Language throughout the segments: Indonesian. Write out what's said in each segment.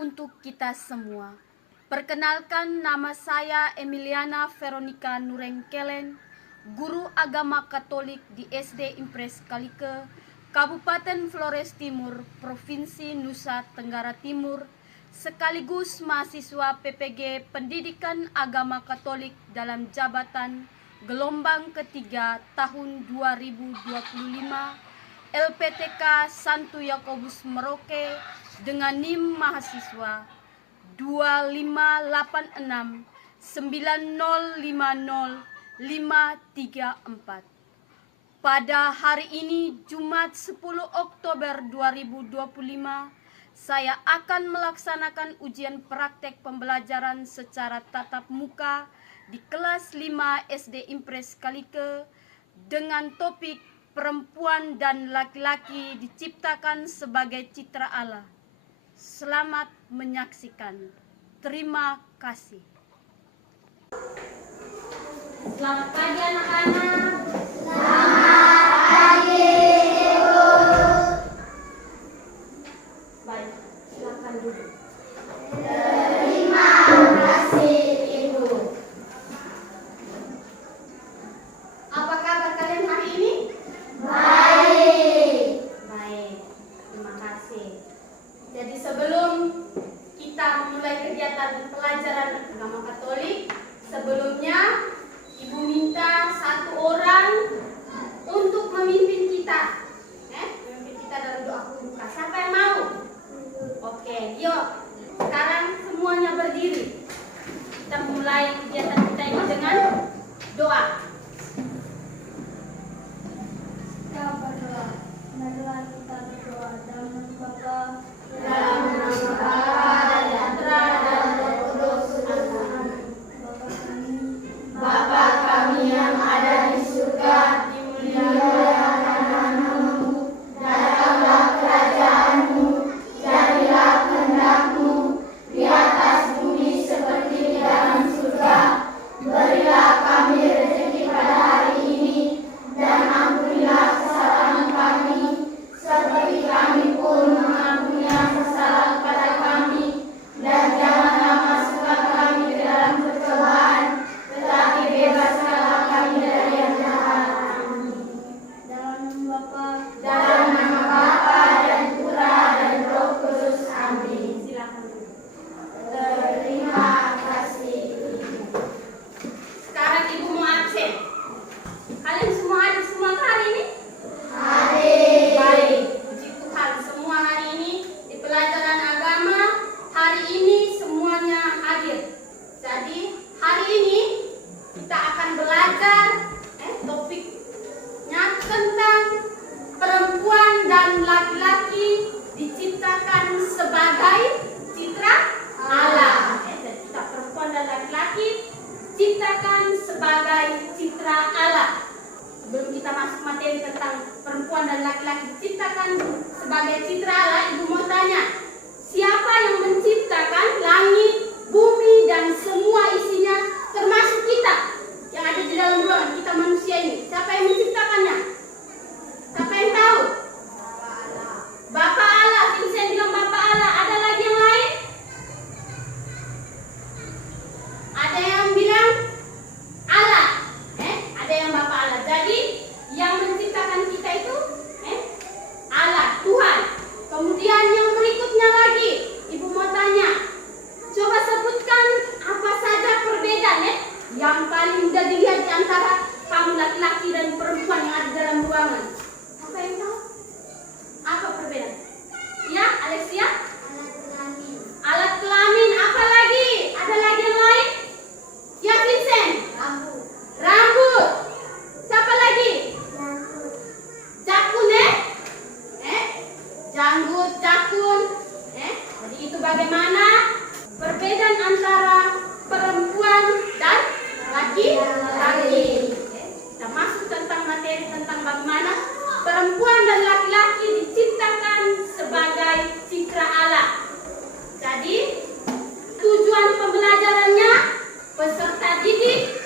untuk kita semua. Perkenalkan, nama saya Emiliana Veronica Nurengkelen, guru agama Katolik di SD Impres Kalike, Kabupaten Flores Timur, Provinsi Nusa Tenggara Timur, sekaligus mahasiswa PPG Pendidikan Agama Katolik dalam jabatan gelombang ketiga tahun 2025 LPTK Santo Yakobus Merauke dengan NIM mahasiswa 2586905034. Pada hari ini Jumat 10 Oktober 2025, saya akan melaksanakan ujian praktek pembelajaran secara tatap muka di kelas 5 SD Impres Kalike dengan topik perempuan dan laki-laki diciptakan sebagai citra Allah. Selamat menyaksikan. Terima kasih. Selamat pagi anak-anak. Selamat pagi, Ibu. Baik, silakan duduk. Terima kasih, Ibu. Apa kabar kalian hari ini? Baik. Baik, terima kasih. Jadi sebelum kita memulai kegiatan pelajaran agama Katolik, sebelumnya Ibu minta satu orang untuk memimpin kita. Memimpin kita dalam doa pembuka. Siapa yang mau? Oke, yuk. Sekarang semuanya berdiri. Kita mulai kegiatan kita ini dengan doa. Kita berdoa. Marilah kita berdoa dalam nama Bapa, Dalam nama Bapa dan Putra dan Roh Kudus. Amin. Bapa kami yang ada di surga, dimuliakan namamu, datanglah kerajaanmu, jadilah kehendak-mu di atas bumi seperti di dalam surga. Berilah kami rezeki pada hari ini, dan ampunilah kesalahan kami, seperti kami pun mengampuni yang bersalah kepada kami, dan janganlah masukkan kami ke dalam percobaan, tetapi bebaskanlah kami dari yang jahat. Amin. Dalam nama Bapa dan Putra dan Roh Kudus. Amin. Silakan duduk. Terima kasih. Sekarang Ibu mau absen. Kalian semua ada semua hari ini? Hadir. Baik, puji Tuhan, semua hari ini di pelajaran agama, hari ini semuanya hadir. Jadi hari ini kita akan belajar topiknya tentang perempuan dan laki-laki diciptakan sebagai citra Allah. Jadi kita perempuan dan laki-laki diciptakan sebagai citra Allah. Sebelum kita masuk materi tentang perempuan dan laki-laki diciptakan sebagai citra Allah, Ibu mau tanya, siapa yang menciptakan langit, bumi, dan semua isinya, termasuk kita yang ada di dalam ruangan, kita manusia ini? Siapa yang menciptakannya? Siapa yang tahu? Bapa Allah. Vincent bilang Bapa Allah. Ada lagi yang lain? Ada yang bilang Allah. Ada yang Bapa Allah. Jadi yang menciptakan kita itu Allah, Tuhan. Kemudian yang berikutnya lagi, Ibu mau tanya, coba sebutkan apa saja perbedaan yang paling mudah dilihat di antara kamu laki-laki dan perempuan yang ada dalam ruangan. Apa yang tahu? Apa perbedaan? Ya, Alexia? Alat kelamin. Apa lagi? Ada lagi yang lain? Ya, Vincent? Rambut. Siapa lagi? Jakun janggut, jakun. Jadi itu bagaimana perbedaan antara perempuan dan laki-laki. Kita masuk tentang materi tentang bagaimana perempuan dan laki-laki diciptakan sebagai citra Allah. Jadi tujuan pembelajarannya, peserta didik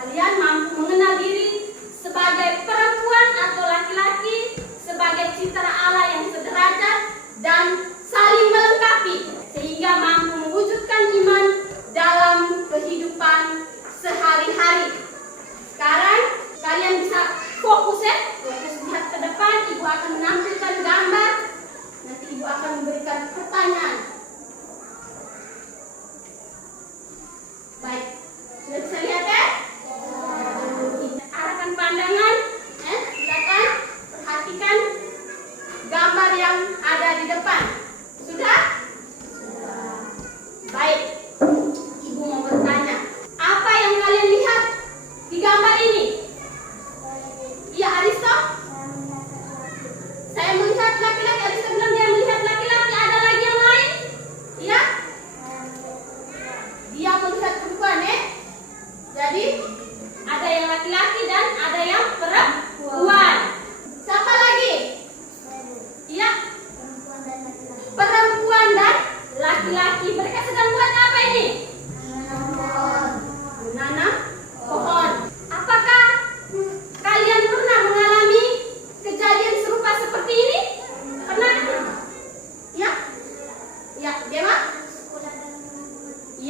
kalian mampu mengenal diri sebagai perempuan atau laki-laki, sebagai citra Allah yang sederajat dan saling melengkapi, sehingga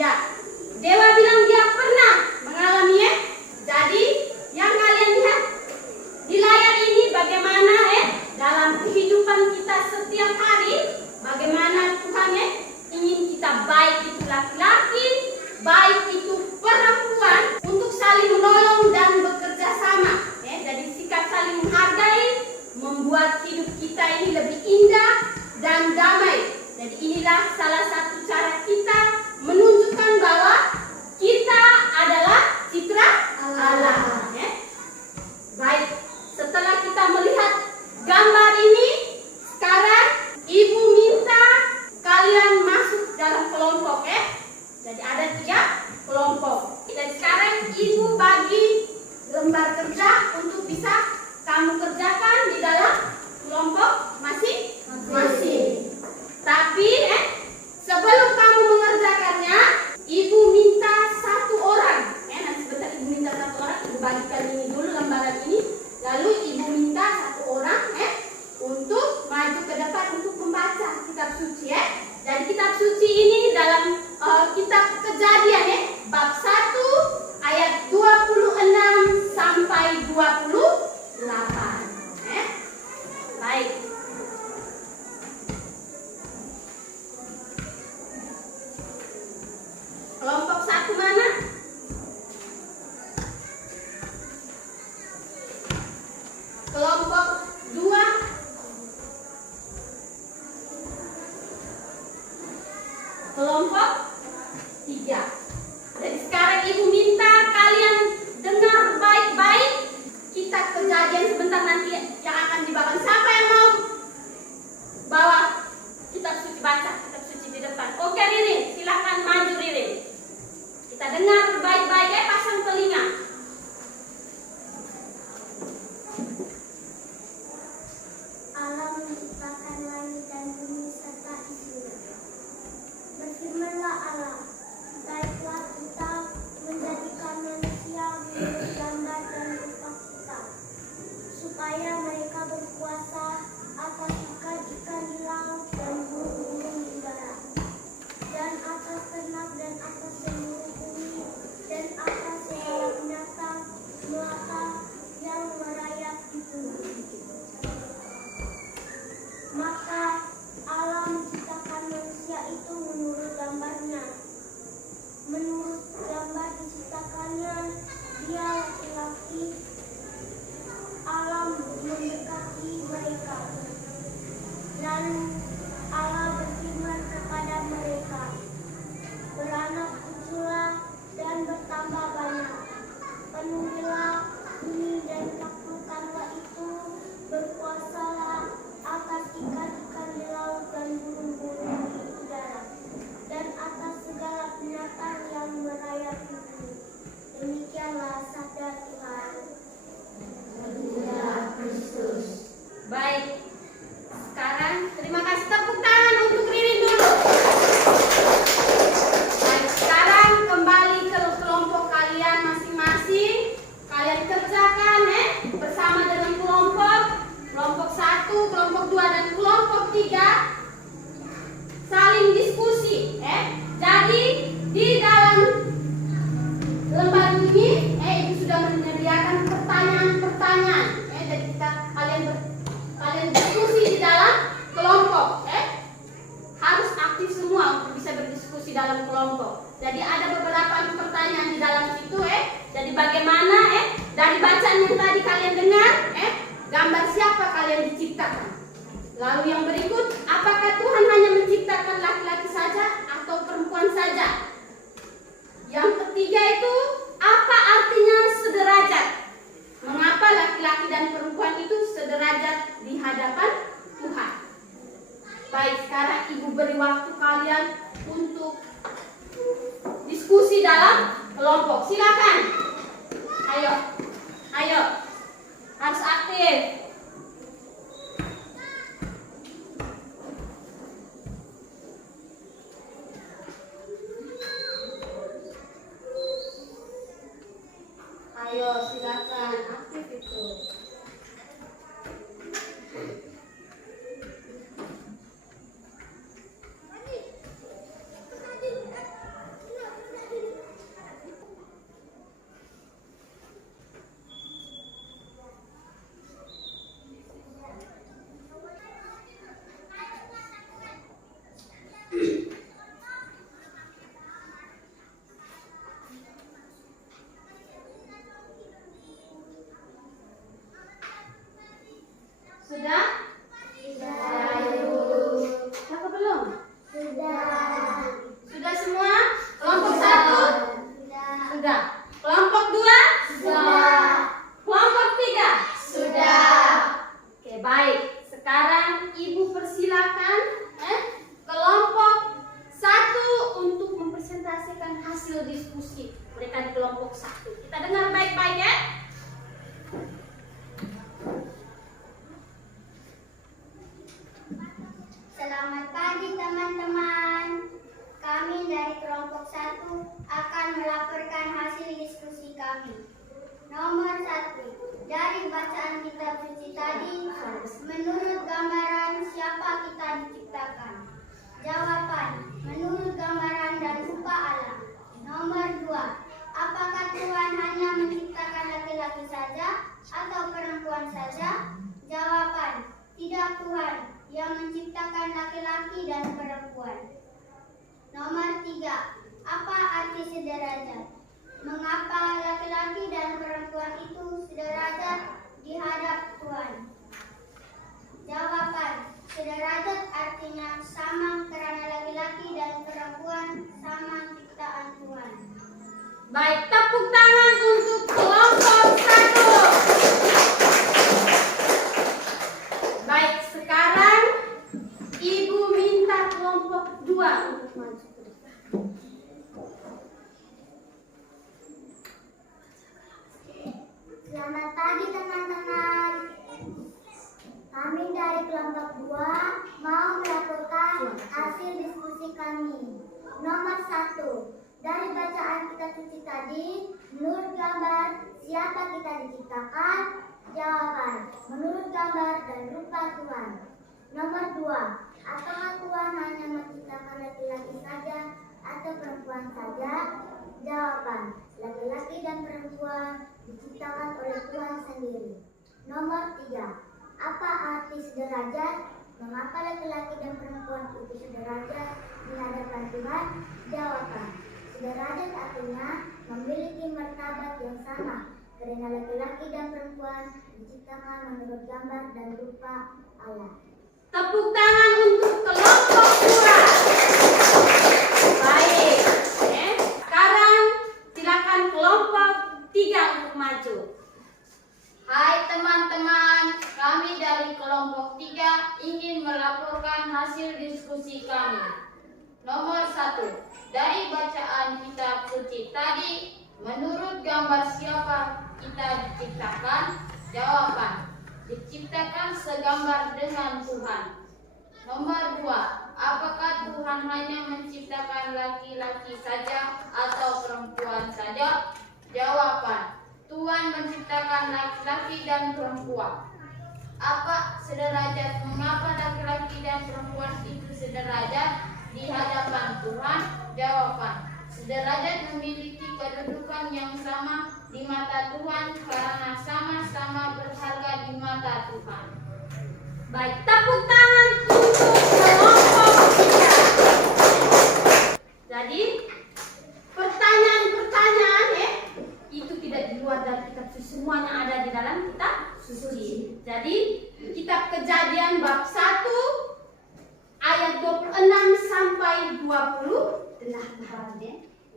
Ya, Dewa bilang dia pernah mengalami ya. Jadi yang kalian lihat di layar ini bagaimana dalam kehidupan kita setiap hari, bagaimana Tuhan ingin kita, baik itu laki-laki, baik itu perempuan, untuk saling menolong dan bekerja sama. Jadi sikap saling menghargai membuat hidup kita ini lebih indah dan damai. Jadi inilah salah satu cara kita menunjukkan bahwa kita adalah citra Allah. Baik, setelah kita melihat gambar ini, sekarang Ibu minta kalian masuk dalam kelompok Jadi ada 3 kelompok. Dan sekarang Ibu bagi lembar kerja untuk bisa kamu kerjakan di dalam kelompok masing-masing. Tapi sebelum kamu mengerjakannya, Ibu minta 1 orang. Nanti sebentar Ibu minta 1 orang. Ibu bagikan ini dulu lembaran ini. Lalu Ibu minta 1 orang untuk maju ke depan untuk membaca kitab suci Dan kitab suci ini dalam kitab Kejadian bab 1 ayat 26 sampai 28. Baik. Kelompok 1 mana? Kelompok 2. Kelompok 3. Dan sekarang Ibu minta kalian dengar baik-baik kitab Kejadian sebentar nanti yang akan dibawa. Siapa yang mau bawa kitab suci, baca kitab suci di depan? Oke Ririn, silakan maju Ririn. Kita dengar baik-baik pasang telinga. Allah menciptakan langit dan bumi serta isinya. Berfirmanlah Allah, baiklah kita menjadikan manusia menurut gambar dan rupa kita, supaya mereka berkuasa atas ikan-ikan di laut dan burung-burung di darat, dan atas ternak dan atas seluruh bumi, dan atas segala binatang melata yang merayap di bumi. Maka Allah menciptakan manusia itu menurut gambarnya. Menurut gambar diciptakannya dia laki-laki. Allah mendekati mereka. Lalu Allah berfirman kepada mereka, beranak cuculah dan bertambah banyak. Penuhilah bumi dan taklukkanlah itu, berkuasalah atas ikan-ikan di laut dan burung-burung di udara, dan atas segala binatang yang merayap di bumi. Demikianlah sabda Tuhan. Baik. Sekarang terima kasih, tepuk tangan untuk Ririn dulu. Baik, sekarang kembali ke kelompok kalian masing-masing. Kalian kerjakan bersama dengan kelompok 1, kelompok 2 dan kelompok 3. Saling diskusi Jadi di dalam lembar ini Ibu sudah menyediakan pertanyaan-pertanyaan jadi kalian diskusi di dalam kelompok harus aktif semua untuk bisa berdiskusi dalam kelompok. Jadi ada beberapa pertanyaan di dalam situ jadi bagaimana dari bacaan yang tadi kalian dengar gambar siapa kalian diciptakan. Lalu yang berikut, apakah Tuhan hanya menciptakan laki-laki saja atau perempuan saja? Yang ketiga itu, apa artinya sederajat? Mengapa laki-laki dan perempuan itu sederajat di hadapan Tuhan? Baik, sekarang Ibu beri waktu kalian untuk diskusi dalam kelompok. Silakan. Ayo. Harus aktif. Ayo, silakan aktif itu. hasil diskusi mereka di kelompok 1. Kita dengar baik-baik ya. Selamat pagi teman-teman. Kami dari kelompok 1 akan melaporkan hasil diskusi kami. Nomor 1. Dari bacaan kitab suci tadi, menurut gambaran siapa kita diciptakan? Jawaban, menurut gambaran dan rupa Allah. Nomor 2. Apakah Tuhan hanya menciptakan laki-laki saja atau perempuan saja? Jawaban, tidak Tuhan yang menciptakan laki-laki dan perempuan. Nomor 3. Apa arti sederajat? Mengapa laki-laki dan perempuan itu sederajat di hadap Tuhan? Jawaban, sederajat artinya sama karena laki-laki dan perempuan sama ciptaan Tuhan. Baik, tepuk tangan untuk kelompok 1. Baik, sekarang Ibu minta kelompok 2 untuk maju ke depan. Selamat pagi teman-teman. Kami dari kelompok 2 mau melaporkan hasil diskusi kami. Nomor 1. Dari bacaan kitab suci tadi, menurut gambar siapa kita diciptakan? Jawaban, menurut gambar dan rupa Tuhan. Nomor 2. Apakah Tuhan hanya menciptakan laki-laki saja atau perempuan saja? Jawaban, laki-laki dan perempuan diciptakan oleh Tuhan sendiri. Nomor 3. Apa arti sederajat? Mengapa laki-laki dan perempuan itu sederajat di hadapan Tuhan? Jawaban, sederajat artinya memiliki martabat yang sama karena laki-laki dan perempuan diciptakan menurut gambar dan rupa Allah. Tepuk tangan untuk kelompok 2. Baik. Sekarang silakan kelompok 3 untuk maju. Hai teman-teman, kami dari kelompok 3 ingin melaporkan hasil diskusi kami. Nomor 1. Dari bacaan kitab suci tadi, menurut gambar siapa kita diciptakan? Jawaban, diciptakan segambar dengan Tuhan. Nomor 2. Apakah Tuhan hanya menciptakan laki-laki saja atau perempuan saja? Jawaban, Tuhan menciptakan laki-laki dan perempuan. Apa sederajat? Mengapa laki-laki dan perempuan itu sederajat di hadapan Tuhan? Jawaban, sederajat memiliki kedudukan yang sama di mata Tuhan karena sama-sama berharga di mata Tuhan. Baik, tepuk tangan untuk kelompok 3. Jadi, pertanyaan-pertanyaan itu tidak di luar dari kitab suci, semuanya ada di dalam kitab suci. Jadi, kitab Kejadian bab 1 ayat 26 sampai 28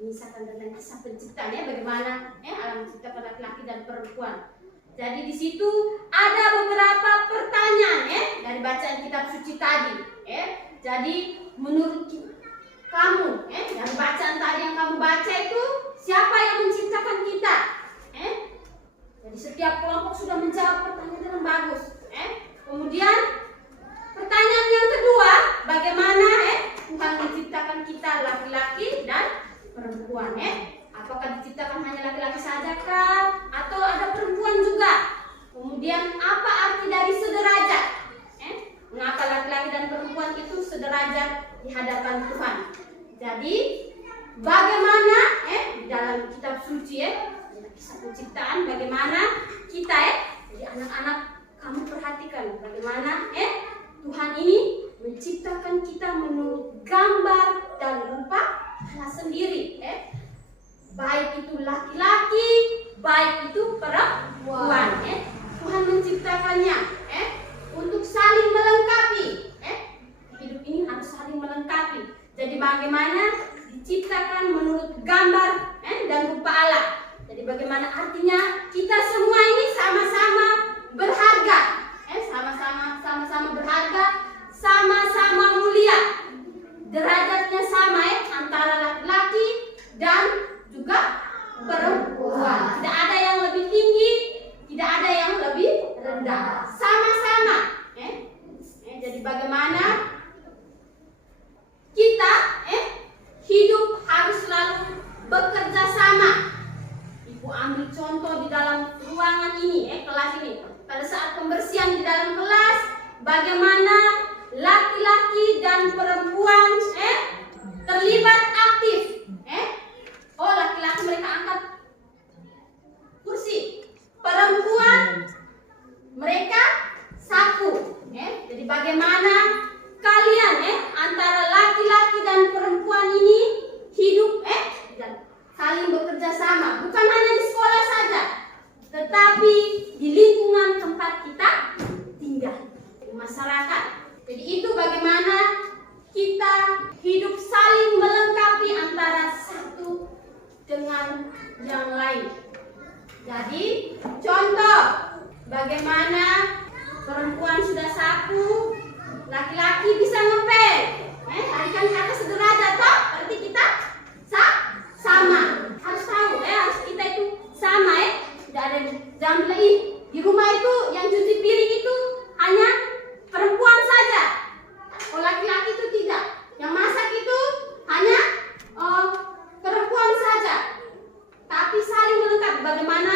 mengisahkan tentang kisah penciptaan bagaimana Allah menciptakan laki-laki dan perempuan. Jadi di situ ada beberapa pertanyaan dari bacaan kitab suci tadi. Jadi menurut kamu dari bacaan tadi yang kamu baca itu siapa yang menciptakan kita? Jadi setiap kelompok sudah menjawab pertanyaan dengan bagus. Kemudian pertanyaan yang kedua, bagaimana Tuhan menciptakan kita laki-laki dan perempuan? Apakah diciptakan hanya laki-laki saja kah? Atau ada perempuan juga? Kemudian apa arti dari sederajat? Mengapa laki-laki dan perempuan itu sederajat di hadapan Tuhan? Jadi bagaimana di dalam kitab suci kisah penciptaan bagaimana kita jadi anak-anak kamu perhatikan bagaimana Tuhan ini menciptakan kita menurut gambar dan rupa Allah sendiri. Baik itu laki-laki, baik itu perempuan. Tuhan menciptakannya untuk saling melengkapi. Hidup ini harus saling melengkapi. Jadi bagaimana diciptakan menurut gambar dan rupa Allah. Jadi bagaimana artinya kita semua ini sama-sama berharga. Sama-sama berharga, sama-sama mulia. Derajatnya sama antara laki-laki dan dalam kelas bagaimana laki-laki dan perempuan terlibat aktif. Oh, laki-laki mereka angkat kursi, perempuan mereka sapu. Jadi bagaimana kalian antara laki-laki dan perempuan ini hidup dan saling bekerja sama, bukan hanya di sekolah saja, tetapi di lingkungan tempat kita tinggal, di masyarakat. Jadi itu bagaimana kita hidup saling melengkapi antara satu dengan yang lain. Jadi contoh bagaimana perempuan sudah sapu, laki-laki bisa ngepel. Tadi kan kata sederajat toh, berarti kita sama. Harus tahu harus kita itu sama Tidak ada jangan bilang di rumah itu yang cuci piring itu hanya perempuan saja. Oh, laki-laki itu tidak. Yang masak itu hanya perempuan saja. Tapi saling melengkapi. Bagaimana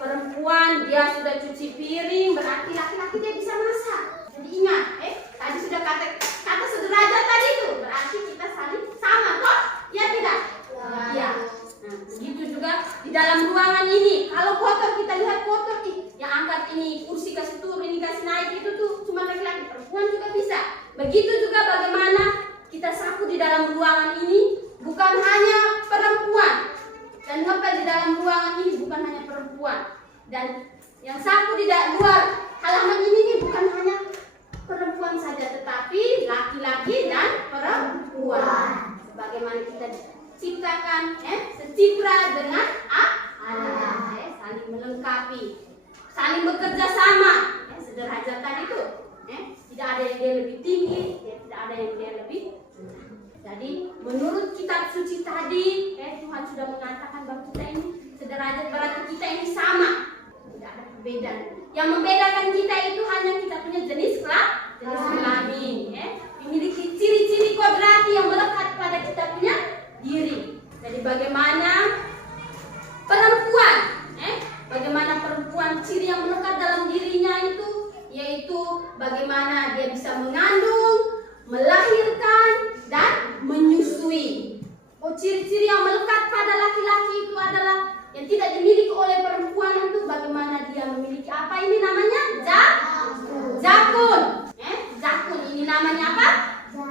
perempuan dia sudah cuci piring, berarti laki-laki dia bisa masak. Jadi ingat, tadi sudah kata sederajat tadi itu, berarti kita saling sama toh? Ya tidak? Ya. Nah, begitu juga di dalam ruangan ini. Kalau kotor kita lihat kotor yang angkat ini kursi kasih turun, ini kasih naik, itu tuh cuma laki-laki, perempuan juga bisa. Begitu juga bagaimana kita sapu di dalam ruangan ini, bukan hanya perempuan. Dan ngepel di dalam ruangan ini bukan hanya perempuan. Dan yang sapu di luar halaman ini bukan hanya perempuan saja, tetapi laki-laki dan perempuan. Sebagaimana kita ciptakan secipta dengan Allah, saling melengkapi, saling bekerja sama. Sederajat tadi itu, tidak ada yang dia lebih tinggi, tidak ada yang dia lebih. Jadi menurut kitab suci tadi, Tuhan sudah mengatakan bahwa kita ini sederajat, berarti kita ini sama, tidak ada perbedaan. Yang membedakan kita itu hanya kita punya jenis kelamin, memiliki ciri-ciri kodrati yang melekat pada kita punya diri. Jadi bagaimana perempuan ciri yang melekat dalam dirinya itu, yaitu bagaimana dia bisa mengandung, melahirkan, dan menyusui. Oh, ciri-ciri yang melekat pada laki-laki itu adalah yang tidak dimiliki oleh perempuan itu bagaimana dia memiliki apa ini namanya? Jakun. Jakun ini namanya apa?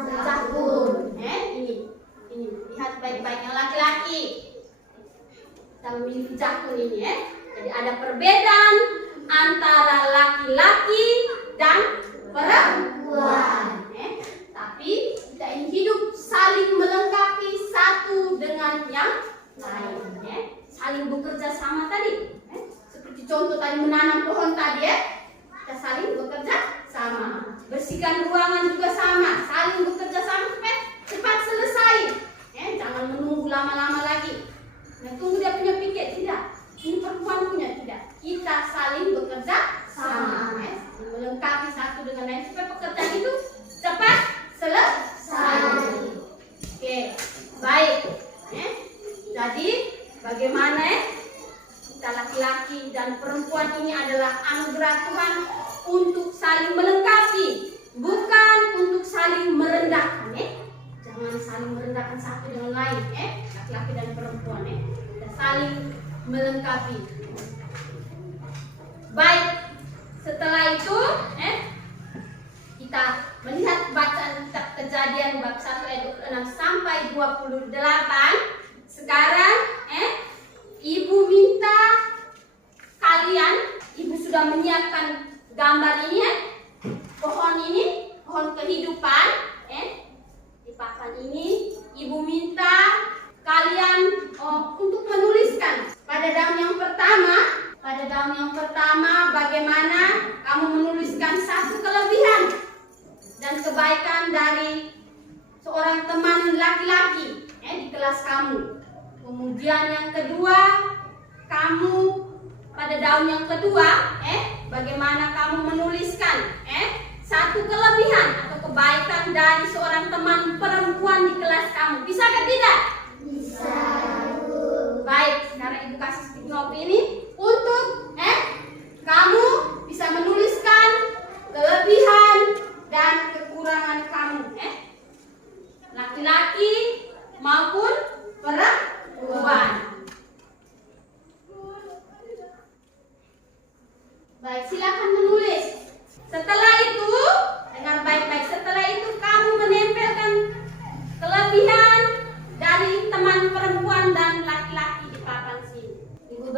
Jakun. Ini lihat baik-baik yang laki-laki. Kita memiliki jakun ini Jadi ada perbedaan antara laki-laki dan perempuan. Tapi kita ini hidup saling melengkapi satu dengan yang lain. Saling bekerja sama tadi. Seperti contoh tadi menanam pohon tadi kita saling bekerja sama. Bersihkan ruangan juga sama, saling bekerja sama supaya cepat selesai. Jangan menunggu lama-lama lagi. Tunggu dia punya piket, tidak. Ini perempuan punya, tidak. Kita saling bekerja sama, melengkapi satu dengan lain supaya pekerjaan itu cepat selesai. Oke, baik. Jadi bagaimana kita laki-laki dan perempuan ini adalah anugerah Tuhan untuk saling melengkapi, bukan untuk saling merendahkan. Jangan saling merendahkan satu dengan lain, laki-laki dan perempuan. Kita saling melengkapi. Baik, setelah itu kita melihat bacaan kitab Kejadian bab 1 ayat 26 sampai 28. Sekarang Ibu minta kalian, Ibu sudah menyiapkan gambar ini pohon ini, pohon kehidupan di papan ini. Ibu minta kalian untuk menuliskan pada daun yang pertama bagaimana kamu menuliskan satu kelebihan dan kebaikan dari seorang teman laki-laki di kelas kamu. Kemudian yang kedua, kamu pada daun yang kedua bagaimana kamu menuliskan satu kelebihan atau kebaikan dari seorang teman perempuan di kelas kamu. Bisa ke tidak? Bisa. Baik, sekarang Ibu kasih stick note ini untuk kamu bisa menuliskan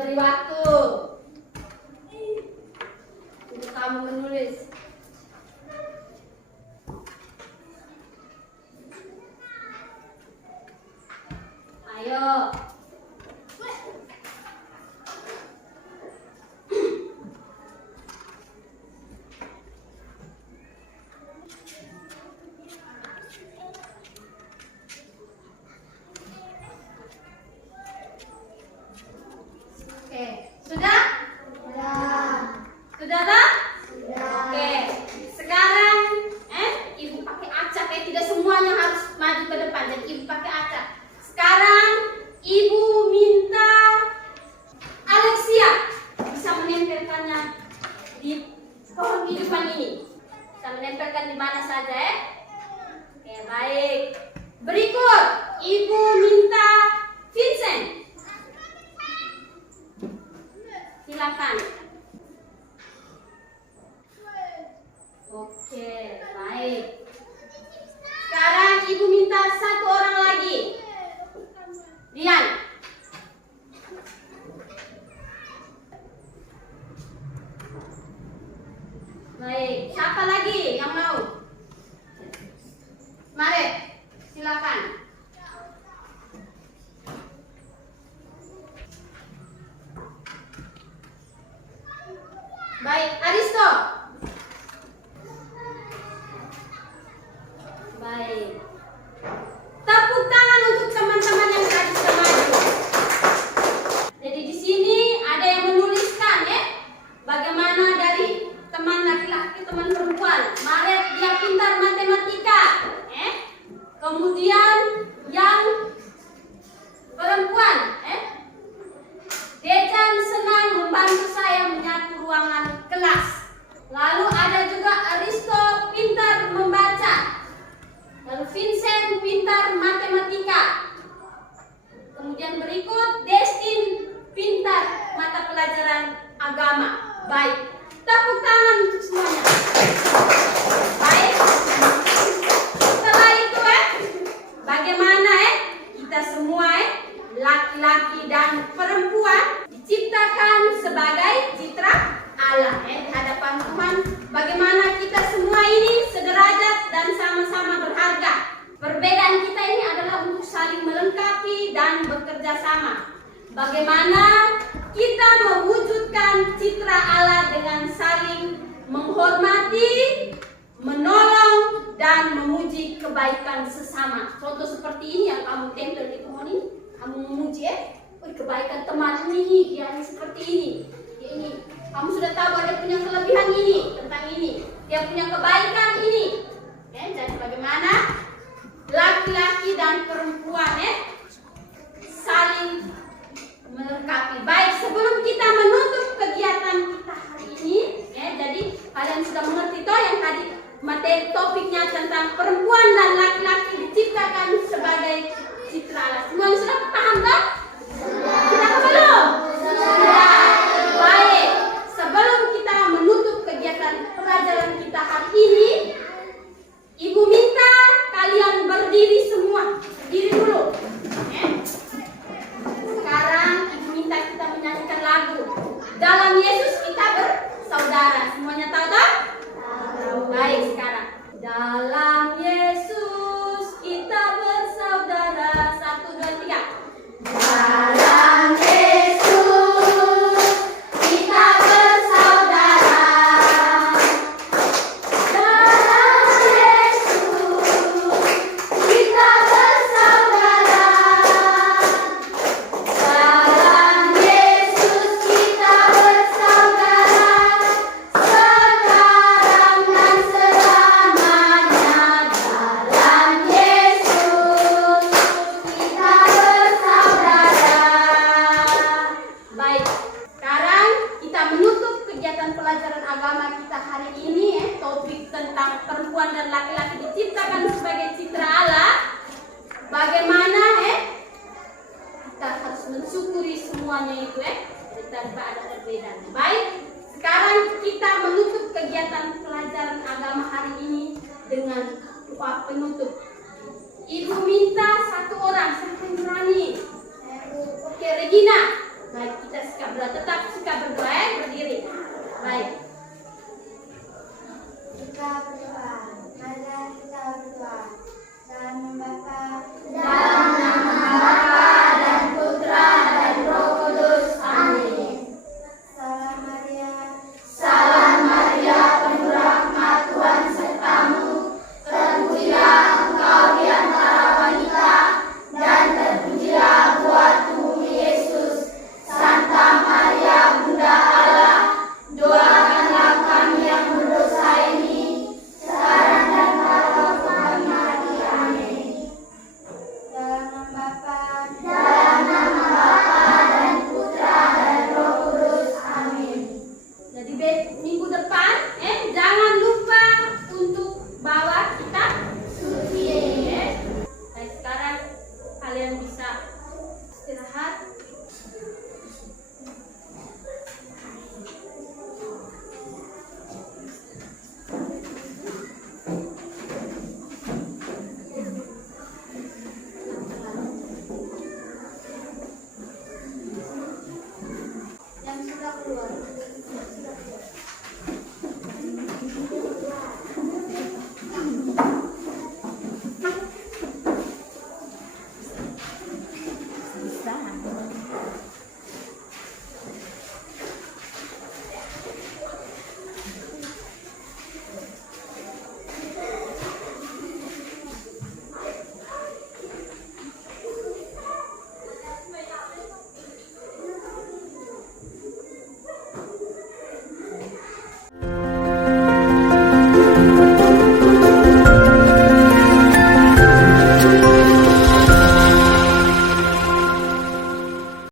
beri waktu untuk kamu menulis. Ayo. Oke, sudah? Sudah tak? Oke, sekarang ibu pakai acak ya, tidak semuanya harus maju ke depan. Jadi ibu pakai acak. Sekarang ibu minta Alexia bisa menempelkannya di pohon kehidupan ini. Bisa menempelkan di mana saja ya. Oke, baik. Berikut ibu minta Vincent. Silakan. Oke, baik. Sekarang ibu minta satu orang lagi. Rian. Baik, siapa lagi yang mau? Mari, silakan. Baik, Aristo. Baik. Tepuk tangan untuk teman-teman yang tadi sudah maju. Jadi di sini ada yang menuliskan ya. Bagaimana dari teman laki-laki, teman perempuan. Maret dia pintar matematika. Kemudian yang perempuan. Dejan senang membantu saya menyapu ruangan kelas. Lalu ada juga Aristo pintar membaca. Lalu Vincent pintar matematika. Kemudian berikut Destin pintar mata pelajaran agama. Baik, tepuk tangan untuk semuanya. Baik. Setelah itu bagaimana kita semua laki-laki dan perempuan diciptakan sebagai citra Allah di hadapan Tuhan. Bagaimana kita semua ini sederajat dan sama-sama berharga. Perbedaan kita ini adalah untuk saling melengkapi dan bekerja sama. Bagaimana kita mewujudkan citra Allah dengan saling menghormati, menolong, dan memuji kebaikan sesama. Contoh seperti ini yang kamu tempel di pohon ini. Kamu memuji kebaikan teman ini, dia ini seperti ini, dia ini. Kamu sudah tahu dia punya kelebihan ini, tentang ini. Dia punya kebaikan ini. Jadi bagaimana laki-laki dan perempuan saling melengkapi. Baik, sebelum kita menutup kegiatan kita hari ini, jadi kalian sudah mengerti toh yang tadi materi topiknya tentang perempuan dan laki-laki diciptakan sebagai citra Allah. Semua sudah paham tak? Sudah belum? Sudah. Baik. Sebelum kita menutup kegiatan pelajaran kita hari ini, Ibu minta kalian berdiri semua. Berdiri dulu. Sekarang Ibu minta kita menyanyikan lagu. Dalam Yesus kita bersaudara. Semuanya tahu tak? Tahu. Baik, sekarang. Dalam Yesus kita bersaudara. 1, 2, 3. Dalam Yesus kita bersaudara. Dalam Yesus kita bersaudara. Dalam Yesus kita bersaudara. Sekarang dan selamanya. Dalam Yesus kita bersaudara. Baik, sekarang kita menutup kegiatan pelajaran agama kita hari ini topik tentang perempuan dan laki-laki diciptakan sebagai citra Allah. Bagaimana kita harus mensyukuri semuanya itu tanpa ada perbedaan. Baik, sekarang kita menutup kegiatan pelajaran agama hari ini dengan doa penutup. Ibu minta satu orang, siapa yang berani? Oke, Regina. Baik, kita sekarang berdoa. Tetap suka berdoa, berdiri. Baik.